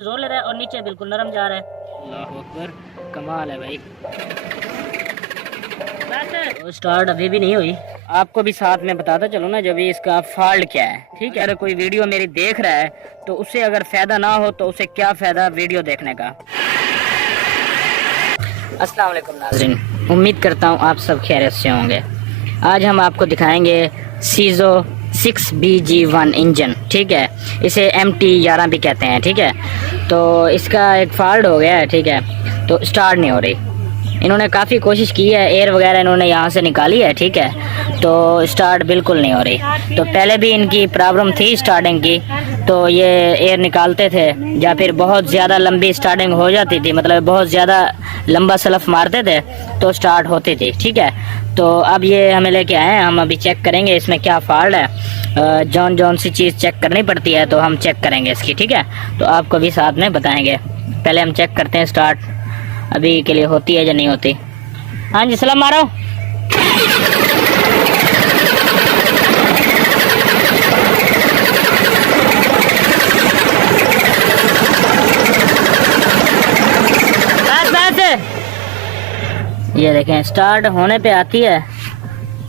जोर ले रहा है और नीचे बिल्कुल नरम जा रहा है। अल्लाह अकबर, कमाल है भाई। तो स्टार्ट अभी भी नहीं हुई। आपको भी साथ में बताता चलो ना जब इसका फॉल्ट क्या है, ठीक है। अगर कोई वीडियो मेरी देख रहा है तो उससे अगर फायदा ना हो तो उसे क्या फायदा वीडियो देखने का। अस्सलाम वालेकुम नाज़रीन, उम्मीद करता हूँ आप सब खैरियत से होंगे। आज हम आपको दिखाएंगे सीजो 6BG1 इंजन, ठीक है। इसे MT11 भी कहते हैं, ठीक है। तो इसका एक फॉल्ट हो गया है, ठीक है। तो स्टार्ट नहीं हो रही। इन्होंने काफ़ी कोशिश की है, एयर वगैरह इन्होंने यहाँ से निकाली है, ठीक है। तो स्टार्ट बिल्कुल नहीं हो रही। तो पहले भी इनकी प्रॉब्लम थी स्टार्टिंग की, तो ये एयर निकालते थे या फिर बहुत ज़्यादा लंबी स्टार्टिंग हो जाती थी, मतलब बहुत ज़्यादा लंबा सलफ मारते थे तो स्टार्ट होती थी, ठीक है। तो अब ये हमें लेके आए हैं, हम अभी चेक करेंगे इसमें क्या फॉल्ट है। जौन सी चीज़ चेक करनी पड़ती है तो हम चेक करेंगे इसकी, ठीक है। तो आपको भी साथ में बताएंगे। पहले हम चेक करते हैं स्टार्ट अभी के लिए होती है या नहीं होती। हाँ जी, सलाम मारो। ये देखें स्टार्ट होने पे आती है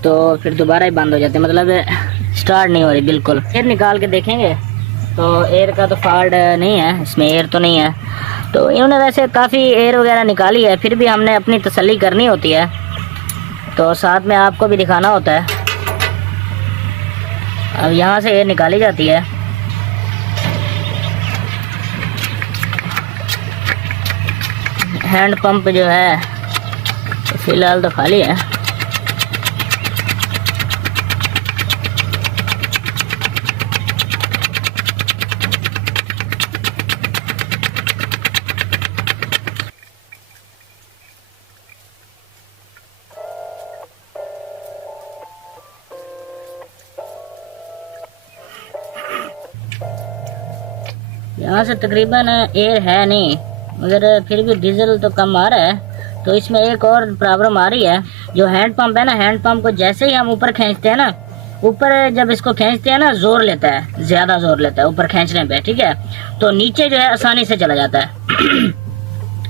तो फिर दोबारा ही बंद हो जाती है, मतलब स्टार्ट नहीं हो रही बिल्कुल। एयर निकाल के देखेंगे तो एयर का तो फॉल्ट नहीं है, इसमें एयर तो नहीं है। तो इन्होंने वैसे काफ़ी एयर वगैरह निकाली है, फिर भी हमने अपनी तसल्ली करनी होती है तो साथ में आपको भी दिखाना होता है। अब यहाँ से एयर निकाली जाती है, हैंड पंप जो है फिलहाल तो खाली है। यहाँ से तकरीबन एयर है नहीं, मगर फिर भी डीजल तो कम आ रहा है। तो इसमें एक और प्रॉब्लम आ रही है, जो हैंड पंप है ना, हैंड पंप को जैसे ही हम ऊपर खींचते हैं ना, ऊपर जब इसको खींचते हैं ना ज़ोर लेता है, ज़्यादा ज़ोर लेता है ऊपर खींचने पे, ठीक है। तो नीचे जो है आसानी से चला जाता है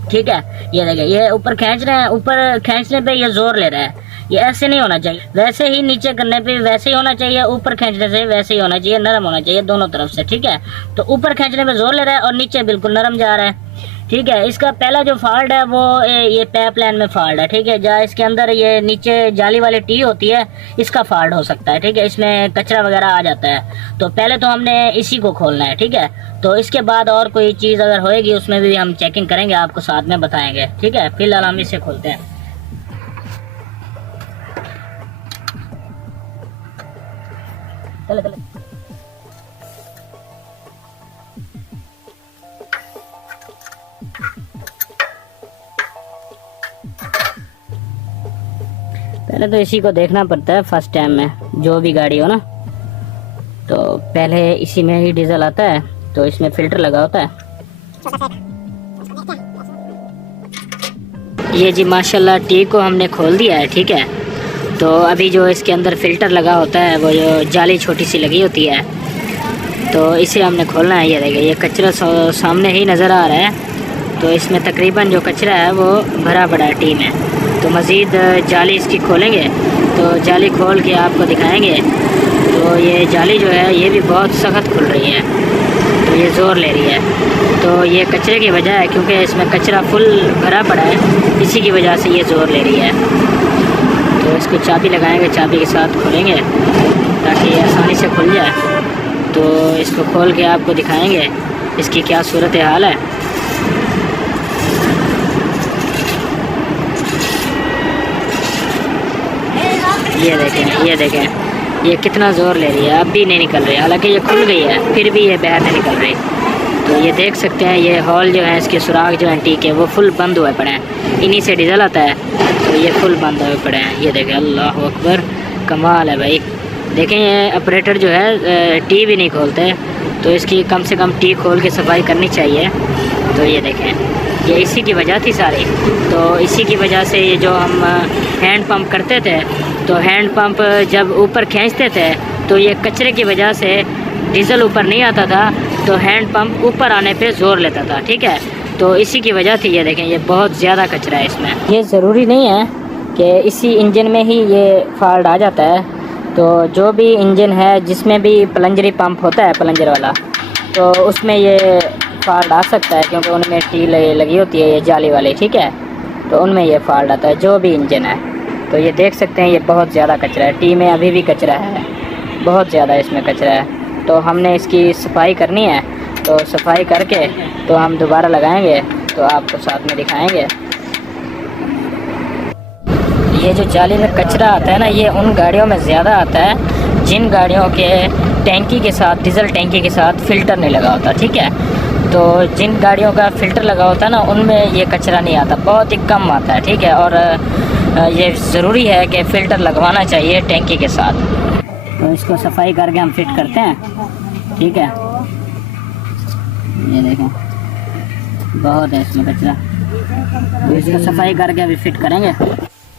ठीक है। ये देखिए, ये ऊपर खींच रहे हैं, ऊपर खींचने पे ये जोर ले रहा है। ये ऐसे नहीं होना चाहिए, वैसे ही नीचे करने पे वैसे ही होना चाहिए, ऊपर खींचने से वैसे ही होना चाहिए, नरम होना चाहिए दोनों तरफ से, ठीक है। तो ऊपर खींचने पे जोर ले रहा है और नीचे बिल्कुल नरम जा रहा है, ठीक है। इसका पहला जो फॉल्ट है वो ये पाइप लाइन में फॉल्ट है, ठीक है। जहाँ इसके अंदर ये नीचे जाली वाली टी होती है, इसका फॉल्ट हो सकता है, ठीक है। इसमें कचरा वगैरह आ जाता है। तो पहले तो हमने इसी को खोलना है, ठीक है। तो इसके बाद और कोई चीज़ अगर होएगी उसमें भी हम चेकिंग करेंगे, आपको साथ में बताएंगे, ठीक है। फिलहाल हम इसे खोलते हैं। चले चले। पहले तो इसी को देखना पड़ता है फर्स्ट टाइम में, जो भी गाड़ी हो ना। तो पहले इसी में ही डीजल आता है, तो इसमें फिल्टर लगा होता है। ये जी माशाल्लाह टी को हमने खोल दिया है, ठीक है। तो अभी जो इसके अंदर फिल्टर लगा होता है, वो जो जाली छोटी सी लगी होती है, तो इसे हमने खोलना है। ये देखिए, ये कचरा सामने ही नज़र आ रहा है। तो इसमें तकरीबन जो कचरा है वो भरा पड़ा है टी में। तो मज़ीद जाली इसकी खोलेंगे, तो जाली खोल के आपको दिखाएंगे। तो ये जाली जो है ये भी बहुत सख्त खुल रही है, तो ये ज़ोर ले रही है। तो ये कचरे की वजह है, क्योंकि इसमें कचरा फुल भरा पड़ा है, इसी की वजह से ये ज़ोर ले रही है। तो इसको चाबी लगाएंगे, चाबी के साथ खोलेंगे ताकि ये आसानी से खुल जाए। तो इसको खोल के आपको दिखाएंगे इसकी क्या सूरत हाल है। ये देखें, ये देखें, ये कितना ज़ोर ले रही है, अब भी नहीं निकल रही। हालांकि ये खुल गई है, फिर भी ये बाहर नहीं निकल रही। तो ये देख सकते हैं, ये हॉल जो है, इसके सुराख जो हैं टी के, वो फुल बंद हुए पड़े हैं। इन्हीं से डीजल आता है, तो ये फुल बंद हुए पड़े हैं। ये देखें, अल्लाह अकबर, कमाल है भाई। देखें, ये ऑपरेटर जो है टी भी नहीं खोलते, तो इसकी कम से कम टी खोल के सफाई करनी चाहिए। तो ये देखें, ये इसी की वजह थी सारी। तो इसी की वजह से ये जो हम हैंड पंप करते थे, तो हैंड पंप जब ऊपर खींचते थे तो ये कचरे की वजह से डीज़ल ऊपर नहीं आता था, तो हैंड पंप ऊपर आने पे ज़ोर लेता था, ठीक है। तो इसी की वजह थी, ये देखें ये बहुत ज़्यादा कचरा है इसमें। ये ज़रूरी नहीं है कि इसी इंजन में ही ये फॉल्ट आ जाता है। तो जो भी इंजन है जिसमें भी प्लंजरी पंप होता है, प्लंजर वाला, तो उसमें ये फॉल्ट आ सकता है, क्योंकि उनमें टी लगी होती है ये जाली वाली, ठीक है। तो उनमें ये फॉल्ट आता है जो भी इंजन है। तो ये देख सकते हैं ये बहुत ज़्यादा कचरा है, टी में अभी भी कचरा है, बहुत ज़्यादा इसमें कचरा है। तो हमने इसकी सफाई करनी है, तो सफाई करके तो हम दोबारा लगाएंगे, तो आपको साथ में दिखाएंगे। ये जो जाली में कचरा आता है ना, ये उन गाड़ियों में ज़्यादा आता है जिन गाड़ियों के टैंकी के साथ, डीजल टैंकी के साथ फ़िल्टर नहीं लगा होता, ठीक है। तो जिन गाड़ियों का फ़िल्टर लगा होता है ना, उनमें ये कचरा नहीं आता, बहुत ही कम आता है, ठीक है। और ये ज़रूरी है कि फ़िल्टर लगवाना चाहिए टैंकी के साथ। तो इसको सफाई करके हम फिट करते हैं, ठीक है। ये देखें बहुत है इसमें कचरा, तो इसको सफाई करके अभी फिट करेंगे।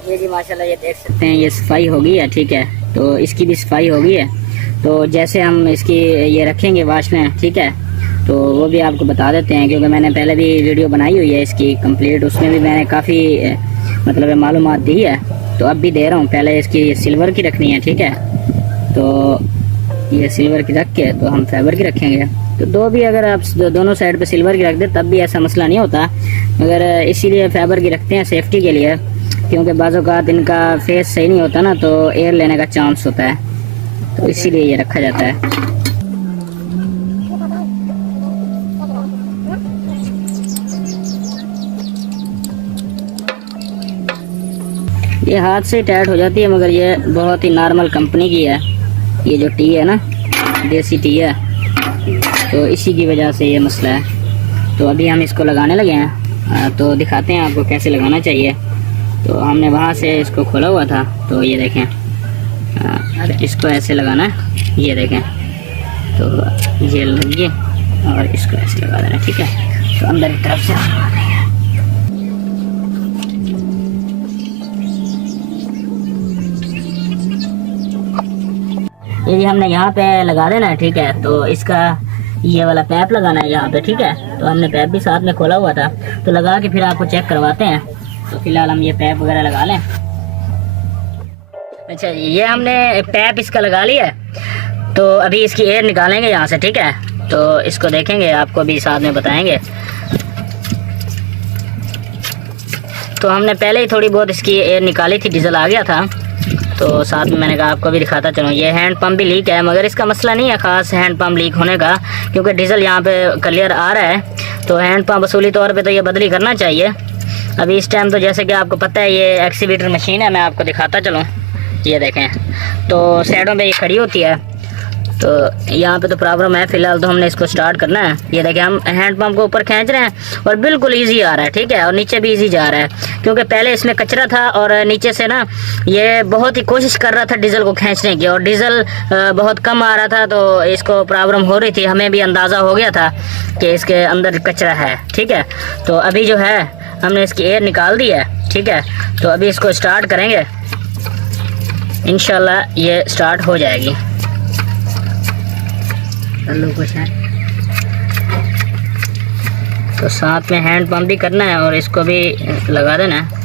ये जी माशाल्लाह ये देख सकते हैं ये सफाई हो गई है, ठीक है। तो इसकी भी सफाई हो गई है। तो जैसे हम इसकी ये रखेंगे वाश में, ठीक है, तो वो भी आपको बता देते हैं, क्योंकि मैंने पहले भी वीडियो बनाई हुई है इसकी कंप्लीट, उसमें भी मैंने काफ़ी मतलब मालूमात दी है। तो अब भी दे रहा हूँ। पहले इसकी सिल्वर की रखनी है, ठीक है। तो ये सिल्वर की रख के तो हम फाइबर की रखेंगे। तो दो भी अगर आप दोनों साइड पे सिल्वर की रख दे तब भी ऐसा मसला नहीं होता, मगर इसीलिए फाइबर की रखते हैं सेफ्टी के लिए, क्योंकि बाज़-औक़ात इनका फेस सही नहीं होता ना, तो एयर लेने का चांस होता है, तो इसीलिए ये रखा जाता है। ये हाथ से टाइट हो जाती है, मगर ये बहुत ही नॉर्मल कंपनी की है। ये जो टी है ना, देसी टी है, तो इसी की वजह से ये मसला है। तो अभी हम इसको लगाने लगे हैं, तो दिखाते हैं आपको कैसे लगाना चाहिए। तो हमने वहाँ से इसको खोला हुआ था, तो ये देखें इसको ऐसे लगाना है, ये देखें। तो ये लगिए और इसको ऐसे लगा देना, ठीक है। तो अंदर की तरफ से लगा देंगे। ये हमने यहाँ पे लगा देना है, ठीक है। तो इसका ये वाला पैप लगाना है यहाँ पे, ठीक है। तो हमने पैप भी साथ में खोला हुआ था, तो लगा के फिर आपको चेक करवाते हैं। तो फिलहाल हम ये पैप वगैरह लगा लें। अच्छा, ये हमने पैप इसका लगा लिया है। तो अभी इसकी एयर निकालेंगे यहाँ से, ठीक है। तो इसको देखेंगे, आपको भी साथ में बताएंगे। तो हमने पहले ही थोड़ी बहुत इसकी एयर निकाली थी, डीजल आ गया था, तो साथ में मैंने कहा आपको भी दिखाता चलूँ। ये हैंड पंप भी लीक है, मगर इसका मसला नहीं है ख़ास हैंड पंप लीक होने का, क्योंकि डीजल यहाँ पे क्लियर आ रहा है। तो हैंड पंप असूली तौर पे तो ये बदली करना चाहिए। अभी इस टाइम तो जैसे कि आपको पता है ये एक्सीवेटर मशीन है, मैं आपको दिखाता चलूँ। ये देखें, तो साइडों पे ये खड़ी होती है, तो यहाँ पे तो प्रॉब्लम है। फ़िलहाल तो हमने इसको स्टार्ट करना है। ये देखें हम हैंड पंप को ऊपर खींच रहे हैं और बिल्कुल इजी आ रहा है, ठीक है। और नीचे भी इजी जा रहा है, क्योंकि पहले इसमें कचरा था और नीचे से ना ये बहुत ही कोशिश कर रहा था डीजल को खींचने की, और डीजल बहुत कम आ रहा था, तो इसको प्रॉब्लम हो रही थी। हमें भी अंदाज़ा हो गया था कि इसके अंदर कचरा है, ठीक है। तो अभी जो है हमने इसकी एयर निकाल दी है, ठीक है। तो अभी इसको स्टार्ट करेंगे, इंशाल्लाह ये स्टार्ट हो जाएगी। कुछ है तो साथ में हैंड पंप भी करना है और इसको भी लगा देना है।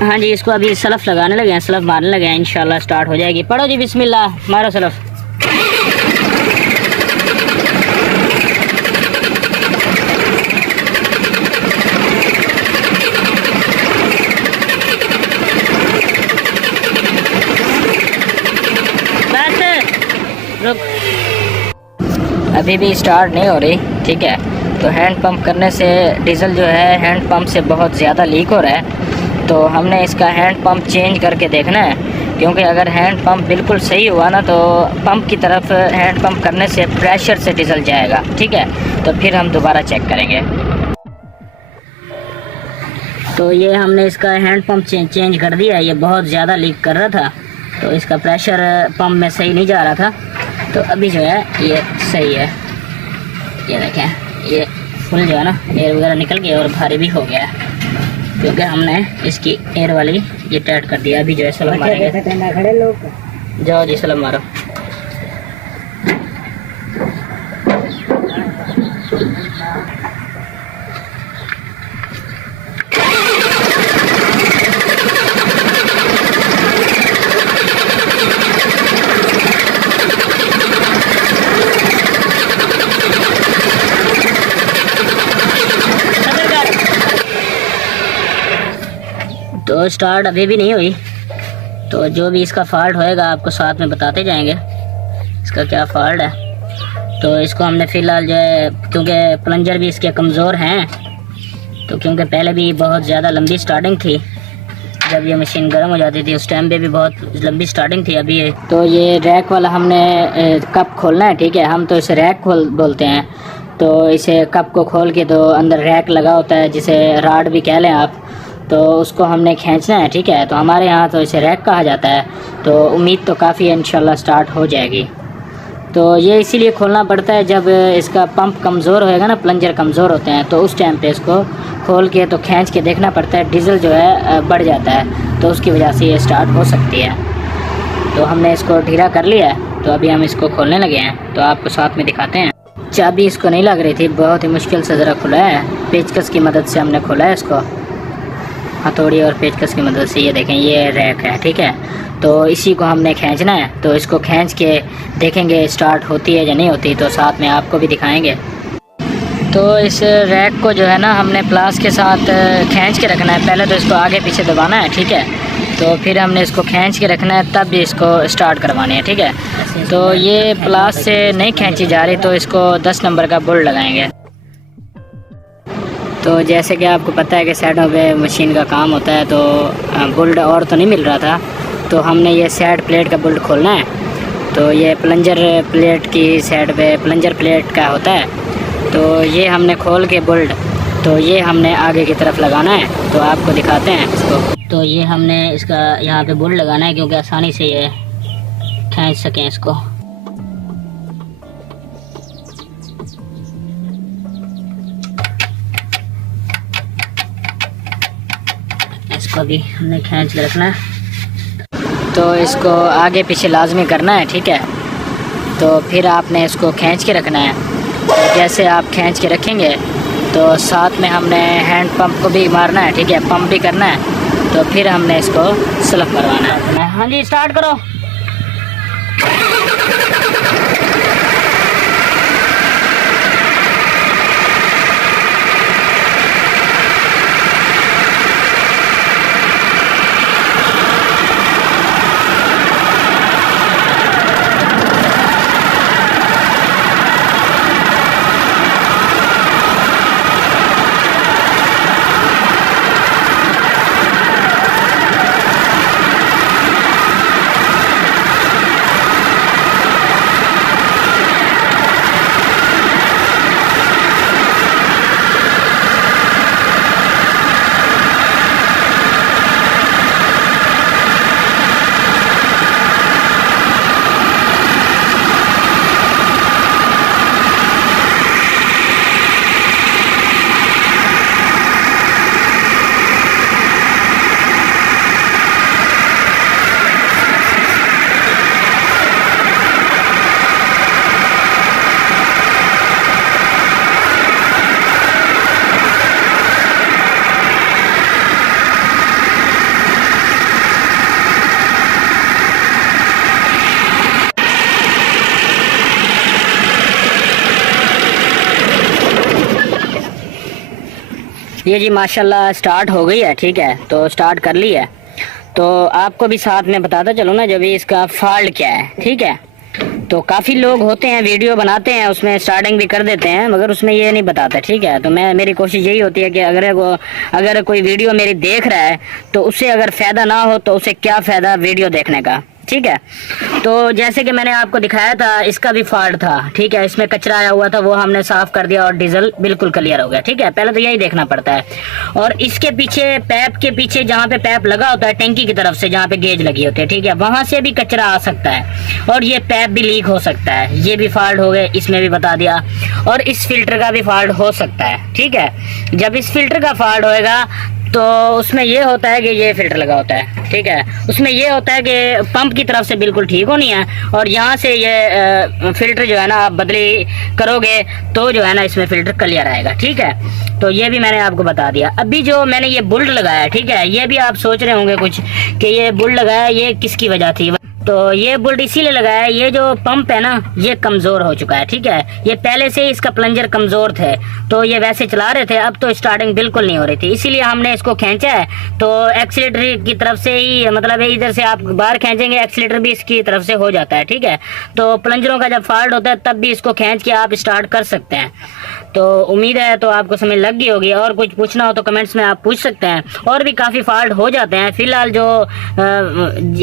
हाँ जी, इसको अभी सलफ लगाने लगे हैं, सलफ मारने लगे हैं, इंशाल्लाह स्टार्ट हो जाएगी। पढ़ो जी बिस्मिल्लाह, मारो सलफ। अभी भी स्टार्ट नहीं हो रही, ठीक है। तो हैंड पंप करने से डीजल जो है हैंड पंप से बहुत ज़्यादा लीक हो रहा है। तो हमने इसका हैंड पंप चेंज करके देखना है, क्योंकि अगर हैंड पंप बिल्कुल सही हुआ ना, तो पंप की तरफ हैंड पंप करने से प्रेशर से डीजल जाएगा, ठीक है। तो फिर हम दोबारा चेक करेंगे। तो ये हमने इसका हैंड पंप चेंज कर दिया। ये बहुत ज़्यादा लीक कर रहा था, तो इसका प्रेशर पंप में सही नहीं जा रहा था। तो अभी जो है ये सही है। ये देखें, ये फुल जो है ना एयर वगैरह निकल गया और भारी भी हो गया है। क्योंकि हमने इसकी एयर वाली ये टाइट कर दिया। अभी जो है स्लम मारेंगे। जाओ जी स्लम मारो। तो स्टार्ट अभी भी नहीं हुई, तो जो भी इसका फॉल्ट होएगा आपको साथ में बताते जाएंगे इसका क्या फॉल्ट है। तो इसको हमने फ़िलहाल जो है, क्योंकि प्लंजर भी इसके कमज़ोर हैं, तो क्योंकि पहले भी बहुत ज़्यादा लंबी स्टार्टिंग थी, जब ये मशीन गर्म हो जाती थी उस टाइम पे भी बहुत लंबी स्टार्टिंग थी। अभी तो ये रैक वाला हमने कप खोलना है, ठीक है। हम तो इसे रैक खोल बोलते हैं। तो इसे कप को खोल के तो अंदर रैक लगा होता है, जिसे राड भी कह लें आप, तो उसको हमने खींचना है, ठीक है। तो हमारे यहाँ तो इसे रैक कहा जाता है। तो उम्मीद तो काफ़ी है इंशाल्लाह स्टार्ट हो जाएगी। तो ये इसीलिए खोलना पड़ता है, जब इसका पंप कमज़ोर होएगा ना, प्लंजर कमज़ोर होते हैं, तो उस टाइम पे इसको खोल के तो खींच के देखना पड़ता है। डीजल जो है बढ़ जाता है, तो उसकी वजह से ये स्टार्ट हो सकती है। तो हमने इसको ढीला कर लिया है, तो अभी हम इसको खोलने लगे हैं, तो आपको साथ में दिखाते हैं। चाबी इसको नहीं लग रही थी, बहुत ही मुश्किल से ज़रा खुला है। पेचकस की मदद से हमने खोला है इसको, हथौड़ी और पेचकस की मदद से। ये देखें, ये रैक है, ठीक है। तो इसी को हमने खींचना है, तो इसको खींच के देखेंगे स्टार्ट होती है या नहीं होती, तो साथ में आपको भी दिखाएंगे। तो इस रैक को जो है ना हमने प्लास के साथ खींच के रखना है। पहले तो इसको आगे पीछे दबाना है, ठीक है। तो फिर हमने इसको खींच के रखना है, तब भी इसको स्टार्ट करवानी है, ठीक है। तो ये प्लास से नहीं खींची जा रही, तो इसको 10 नंबर का बोल्ट लगाएंगे। तो जैसे कि आपको पता है कि साइडों पे मशीन का काम होता है, तो बोल्ट और तो नहीं मिल रहा था, तो हमने ये साइड प्लेट का बोल्ट खोलना है। तो ये प्लंजर प्लेट की साइड पे प्लंजर प्लेट का होता है, तो ये हमने खोल के बोल्ट, तो ये हमने आगे की तरफ लगाना है। तो आपको दिखाते हैं इसको। तो ये हमने इसका यहाँ पे बोल्ट लगाना है, क्योंकि आसानी से ये खींच सकें इसको। इसको भी हमने खींच के रखना है, तो इसको आगे पीछे लाजमी करना है, ठीक है। तो फिर आपने इसको खींच के रखना है। तो जैसे आप खींच के रखेंगे, तो साथ में हमने हैंड पंप को भी मारना है, ठीक है, पंप भी करना है। तो फिर हमने इसको स्लप करवाना है। हाँ जी, स्टार्ट करो। ये जी माशाल्लाह स्टार्ट हो गई है, ठीक है। तो स्टार्ट कर ली है, तो आपको भी साथ में बताता चलो ना जब इसका फॉल्ट क्या है, ठीक है। तो काफ़ी लोग होते हैं वीडियो बनाते हैं, उसमें स्टार्टिंग भी कर देते हैं, मगर उसमें ये नहीं बताते, ठीक है। तो मेरी कोशिश यही होती है कि अगर कोई वीडियो मेरी देख रहा है, तो उससे अगर फ़ायदा ना हो तो उसे क्या फ़ायदा वीडियो देखने का, ठीक है। तो जैसे कि मैंने आपको दिखाया था, इसका भी फॉल्ट था, ठीक है। इसमें कचरा आया हुआ था, वो हमने साफ़ कर दिया और डीजल बिल्कुल क्लियर हो गया, ठीक है। पहले तो यही देखना पड़ता है। और इसके पीछे पैप के पीछे जहाँ पे पैप लगा होता है टैंकी की तरफ से, जहाँ पे गेज लगी होती है, ठीक है, वहाँ से भी कचरा आ सकता है और ये पैप भी लीक हो सकता है। ये भी फॉल्ट हो गए, इसमें भी बता दिया। और इस फिल्टर का भी फॉल्ट हो सकता है, ठीक है। जब इस फिल्टर का फॉल्ट होएगा, तो उसमें ये होता है कि ये फिल्टर लगा होता है, ठीक है। उसमें ये होता है कि पंप की तरफ से बिल्कुल ठीक होनी है, और यहाँ से ये फिल्टर जो है ना आप बदली करोगे तो जो है ना इसमें फिल्टर क्लियर आएगा, ठीक है। तो ये भी मैंने आपको बता दिया। अभी जो मैंने ये बुल्ट लगाया, ठीक है, ये भी आप सोच रहे होंगे कुछ कि ये बुल्ट लगाया ये किसकी वजह थी। तो ये बुल्ट इसीलिए लगाया है, ये जो पंप है ना ये कमज़ोर हो चुका है, ठीक है। ये पहले से ही इसका प्लंजर कमज़ोर थे, तो ये वैसे चला रहे थे, अब तो स्टार्टिंग बिल्कुल नहीं हो रही थी, इसीलिए हमने इसको खींचा है। तो एक्सीलेटर की तरफ से ही, मतलब इधर से आप बाहर खींचेंगे एक्सीलेटर भी इसकी तरफ से हो जाता है, ठीक है। तो प्लंजरों का जब फॉल्ट होता है तब भी इसको खींच के आप स्टार्ट कर सकते हैं। तो उम्मीद है तो आपको समझ लग गई होगी, और कुछ पूछना हो तो कमेंट्स में आप पूछ सकते हैं। और भी काफ़ी फॉल्ट हो जाते हैं, फिलहाल जो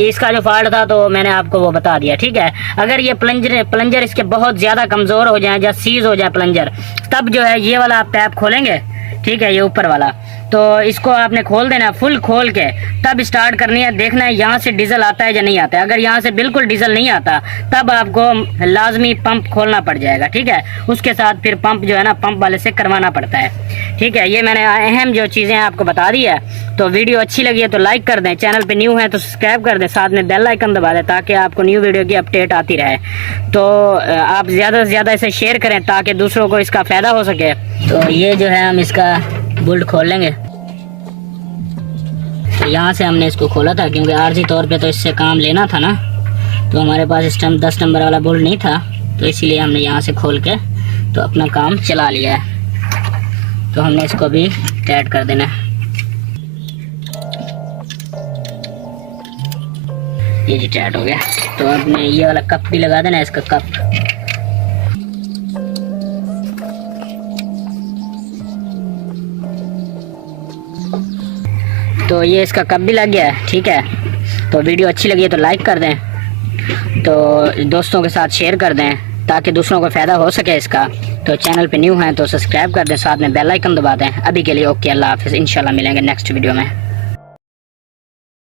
इसका जो फॉल्ट था तो मैंने आपको वो बता दिया, ठीक है। अगर ये प्लंजर इसके बहुत ज़्यादा कमज़ोर हो जाए या सीज हो जाए प्लंजर, तब जो है ये वाला आप टैप खोलेंगे, ठीक है, ये ऊपर वाला, तो इसको आपने खोल देना है, फुल खोल के तब स्टार्ट करनी है। देखना है यहाँ से डीजल आता है या नहीं आता है। अगर यहाँ से बिल्कुल डीजल नहीं आता तब आपको लाजमी पंप खोलना पड़ जाएगा, ठीक है। उसके साथ फिर पंप जो है ना पंप वाले से करवाना पड़ता है, ठीक है। ये मैंने अहम जो चीज़ें आपको बता दी है। तो वीडियो अच्छी लगी है तो लाइक कर दें, चैनल पे न्यू है तो सब्सक्राइब कर दें, साथ में बेल आइकन दबा दें ताकि आपको न्यू वीडियो की अपडेट आती रहे। तो आप ज़्यादा से ज़्यादा इसे शेयर करें ताकि दूसरों को इसका फ़ायदा हो सके। तो ये जो है हम इसका बुल्ट खोल लेंगे। तो यहाँ से हमने इसको खोला था क्योंकि आर्जी तौर पे तो इससे काम लेना था ना, तो हमारे पास इस टाइम 10 नंबर वाला बुल्ट नहीं था, तो इसीलिए हमने यहाँ से खोल के तो अपना काम चला लिया है। तो हमने इसको भी टाइट कर देना है। ये जी टाइट हो गया। तो आपने ये वाला कप भी लगा देना, इसका कप। तो ये इसका कप भी लग गया है, ठीक है। तो वीडियो अच्छी लगी है तो लाइक कर दें, तो दोस्तों के साथ शेयर कर दें ताकि दूसरों को फ़ायदा हो सके इसका। तो चैनल पे न्यू हैं तो सब्सक्राइब कर दें, साथ में बेल आइकन दबा दें। अभी के लिए ओके, अल्लाह हाफिज़, इंशाल्लाह मिलेंगे नेक्स्ट वीडियो में।